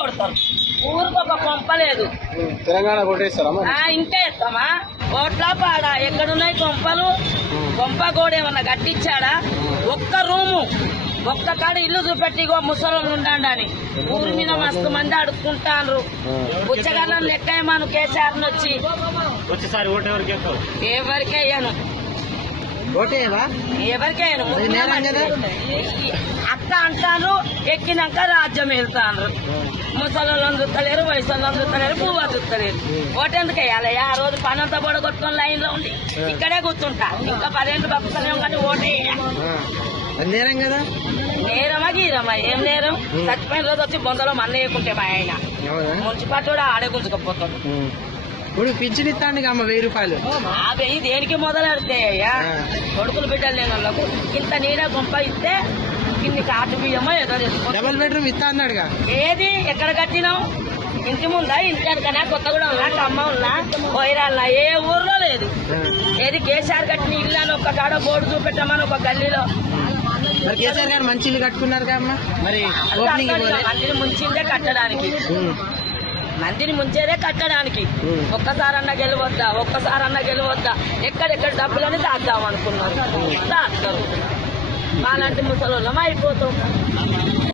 కొడతారు ఊరికి ఒక కొంప లేదు. తెలంగాణ ఇంకా ఎత్తామా ఓట్ల పాడ? ఎక్కడున్నాయి కొంపలు? కొంప కూడా ఏమన్నా కట్టించాడా? ఒక్క రూము. ఒక్క కాడ ఇల్లు చూపెట్టి ముసలోళ్ళు ఉండండి అని. ఊరి మీద మస్తు మంది అడుక్కుంటాన్రు. పుచ్చగాళ్ళని లెక్క ఏమాను కేసీఆర్ వచ్చి? వచ్చేసారి ఓటు ఎవరికి వేస్తావు? ఎవరికయ్యాను కదా? అక్క అంటారు ఎక్కినాక రాజ్యం వెళ్తాను ముసలోళ్ళని చూస్తలేరు వయసులో చూస్తలేరు పువ్వు చూస్తలేరు ఓటెందుకు వేయాలి? ఆ రోజు పని అంతా పొడగొట్టుకొని లైన్లో ఉండి ఇక్కడే కూర్చుంటా. ఇంకా పదేళ్ళు బతుకుతానేమో కానీ ఓటే నేరం కదా? నేరమా గీరమా? ఏం నేరం? చచ్చిపోయిన రోజు వచ్చి బొందలో మన్న వేయకుంటే మా ఆయన. మున్సిపాలిటీ కూడా ఆడే గుంజుకపోతాడు. ఇప్పుడు పింఛన్ ఇస్తాండి అమ్మ వెయ్యి రూపాయలు. ఆ వెయ్యి దేనికి మొదలెడతాయ్యా. కొడుకులు బిడ్డలు లేని వాళ్ళకు ఇంత నీడ గుంప ఇస్తే ఇన్ని కాటు బియ్యమో ఏదో తెచ్చుకో డబల్ బెడ్రూమ్ ఇస్తా అన్నాడుగా. ఏది? ఎక్కడ కట్టినావు? ఇంటి ముందా? ఇంటి వెనకనా కొత్తగూడెం ఉన్నా? ఖమ్మం ఉన్నా? కోయిరాల్లా ఏ ఊర్లో లేదు. ఏది కేసీఆర్ కట్టిన ఇల్లు అని ఒక కాడ బోర్డు చూపెట్టామని ఒక గల్లీలో. మరి కేసీఆర్ గారు మంచి ఇల్లు కట్టుకున్నారు అమ్మ? మరి మందిని ముంచిందే కట్టడానికి. మందిని ముంచేదే కట్టడానికి. ఉమ్. ఒక్కసారన్నా గెలవద్దా? ఒక్కసారన్నా గెలవద్దా? ఎక్కడెక్కడ డబ్బులని దాద్దాం అనుకున్నారు. దాస్తారు మాలాంటి ముసలోళ్ళం అయిపోతాం.